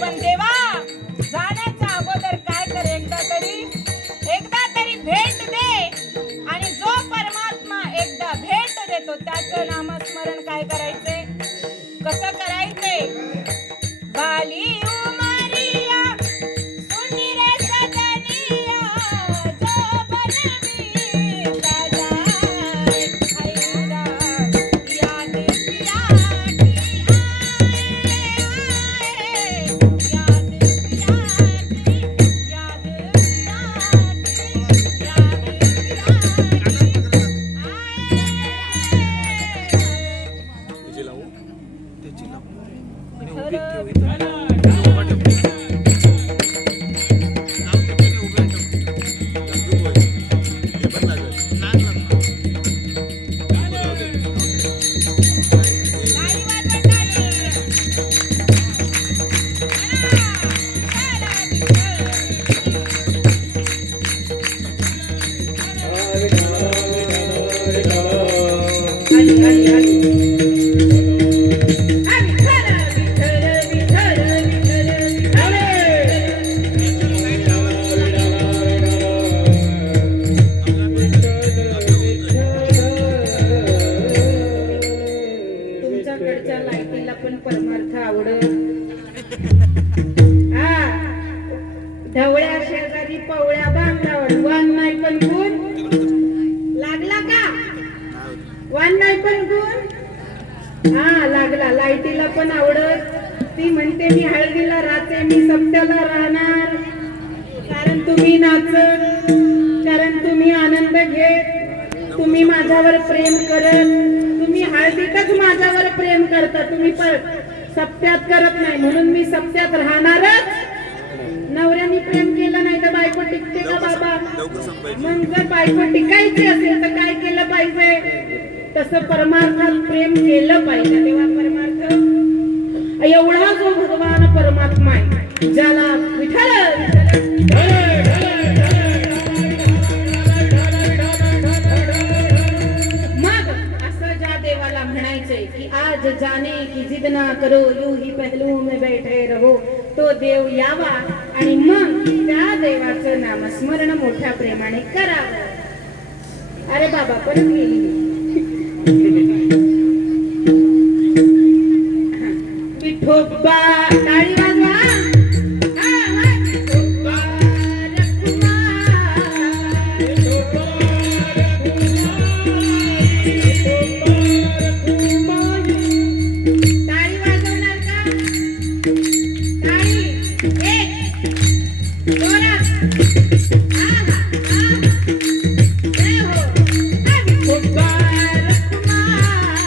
पण देवा जाण्याच्या अगोदर काय कर, एकदा तरी भेट दे. आणि जो परमात्मा एकदा भेट देतो त्याचं नामस्मरण काय करायचे, कसं करायचे. बाली उमरिया सुनी रे सजनिया जो बनवी राजा ऐरा याद पिया की आए याद पिया की याद त्याची लावू त्याची लावू आणि खरं उभी ठेव इथं. उभा ठेव. लाव त्याच्याने उभ्या ठेव. जास्त बोल. हे पण लागल. नाक लागणार. नको राहू दे. ताली वाजवा ताली. तुमच्याकडच्या लाईटीला पण परमार्थ आवडत. हा ढवळ्या शेजारी पवळ्या बांधावर वान नाही पण गुण लागला का, वान नाही पण गुण हा लागला. लाईटीला पण आवडत. ती म्हणते मी हळदीला राहते, मी सप्त्याला राहणार. कारण तुम्ही नाचत, कारण तुम्ही आनंद घेत, तुम्ही माझ्यावर प्रेम करत. तुम्ही हळदीतच माझ्यावर प्रेम करता, तुम्ही सप्त्यात करत नाही. म्हणून मी सप्त्यात राहणारच. नवऱ्याने प्रेम केलं नाही तर बायको टिकते का बाबा. मग जर बायको टिकायची असेल तर काय केलं पाहिजे, तसं परमार्थात प्रेम केलं पाहिजे. तेव्हा परमार्थ एवढा जो भगवान परमात्मा आहे, ज्याला विठ्ठल मग असं ज्या देवाला म्हणायचंय की आज जाने की जिद ना करो यूं ही पहलू में बैठे रहो, तो देव यावा आणि मग त्या देवाचं नामस्मरण मोठ्या प्रेमाने करावं. अरे बाबा परत गेली. विठोबा टाळी वाजवा. टाळी वाजवणार का, टाळी एक जोरात. जय हो. विठोबा रखुमाई.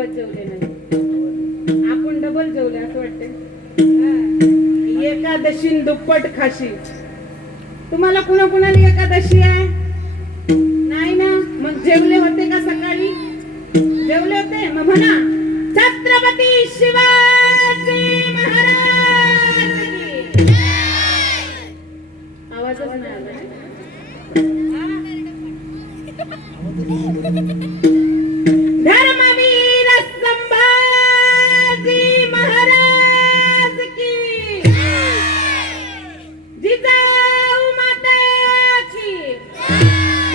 अजिबात जेवले नाही. आपण डबल जेवले असं वाटतंय. एकादशी दुप्पट खाशी. तुम्हाला कुणा कुणाला एकादशी आहे? नाही ना. मग जेवले होते का सकाळी? जेवले होते. मग म्हणा छत्रपती शिवाजी महाराज की. आवाजच नाही आला. धर्मवीर संभाजी महाराज की. जिजाऊ माता की.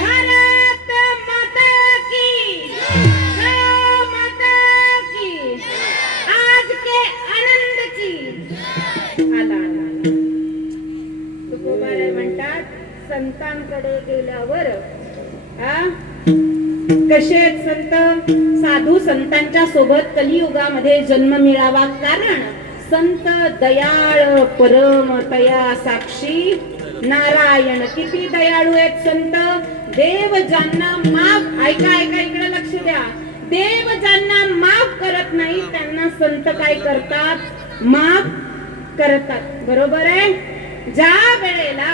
भारत माता की. गौ माता की. आज के आनंद की. आला तुकोबाराय म्हणतात संतांकडे गेल्यावर कसे आहेत संत? साधू संतांच्या सोबत कलियुगामध्ये जन्म मिळावा, कारण संत दयाळ परम तया साक्षी नारायण. किती दयाळू आहेत संत. देव ज्यांना माफ, ऐका ऐका इकडे लक्ष द्या, देव ज्यांना माफ करत नाही त्यांना संत काय करतात? माफ करतात. बरोबर आहे. ज्या वेळेला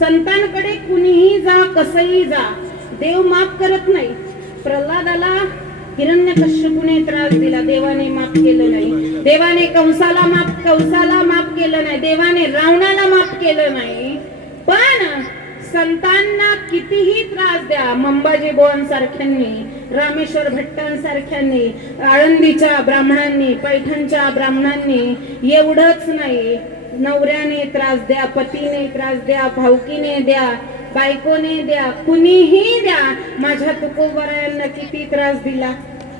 संतांकडे कुणीही जा, कसंही जा, देव माफ करत नाही. प्रल्हादाला हिरण्यकश्यपूने त्रास दिला, देवाने माफ केलं नाही. देवाने कंसाला माफ केलं नाही. देवाने रावणाला माफ केलं नाही. पण संतांना कितीही त्रास द्या, मंबाजी बुवांसारख्यांनी, रामेश्वर भट्टांसारख्यांनी, आळंदीच्या ब्राह्मणांनी, पैठणच्या ब्राह्मणांनी, एवढंच नाही, नवऱ्याने त्रास द्या, पतीने त्रास द्या, भाऊकीने द्या, बायकोने द्या, कुणीही द्या, माझ्या तुकोबारायांना किती त्रास दिला.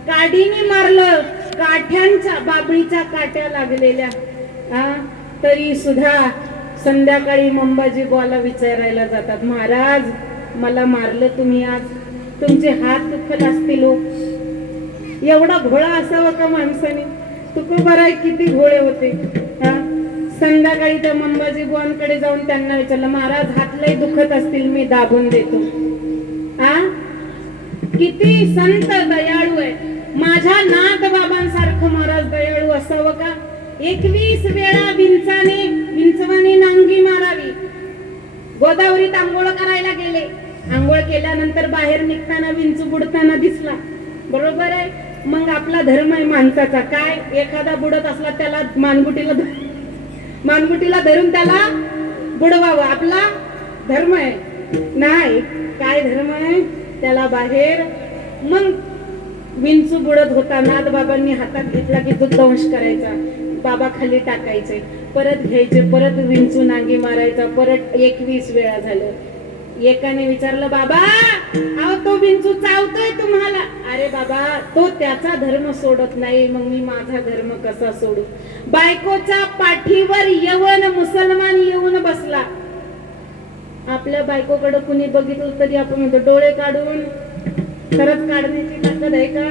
काडीने मारलं, काठ्यांच्या बाबळीच्या काट्या लागलेल्या, तरी सुद्धा संध्याकाळी मंबाजी बुवाला विचारायला जातात, महाराज मला मारलं तुम्ही, आज तुमचे हात दुखत असतील हो. एवढा घोळा असावा का माणसाने? तुकोबाराय किती घोळे होते. संध्याकाळी त्या मंबाजी बुवांकडे जाऊन त्यांना विचारलं, महाराज हात लय दुखत असतील, मी दाबून देतो. किती संत दयाळू आहे. माझ्या नाथ बाबांसारखं महाराज दयाळू असावं का? 21 वेळा विंचवाने नांगी मारावी. गोदावरीत आंघोळ करायला गेले, आंघोळ केल्यानंतर बाहेर निघताना विंचू बुडताना दिसला. बरोबर आहे. मग आपला धर्म आहे माणसाचा काय? एखादा बुडत असला त्याला मानगुटीला धरून त्याला बुडवावं, आपला धर्म आहे. नाही, काय धर्म आहे? त्याला बाहेर. मग विंचू बुडत होता, नाथ बाबांनी हातात घेतला की तो दंश करायचा, बाबा खाली टाकायचे, परत घ्यायचे, परत विंचू नांगी मारायचा, परत 21 वेळा झालं. एकाने विचारलं, बाबा अहो तो विंचू चावतोय तुम्हाला. अरे बाबा तो त्याचा धर्म सोडत नाही, मग मी माझा धर्म कसा सोडू? बायकोच्या पाठीवर यवन मुसलमान येऊन बसला. आपल्या बायकोकडे कुणी बघितलं तरी आपण म्हणतो डोळे काढून, खरंच काढण्याची ताकद आहे का?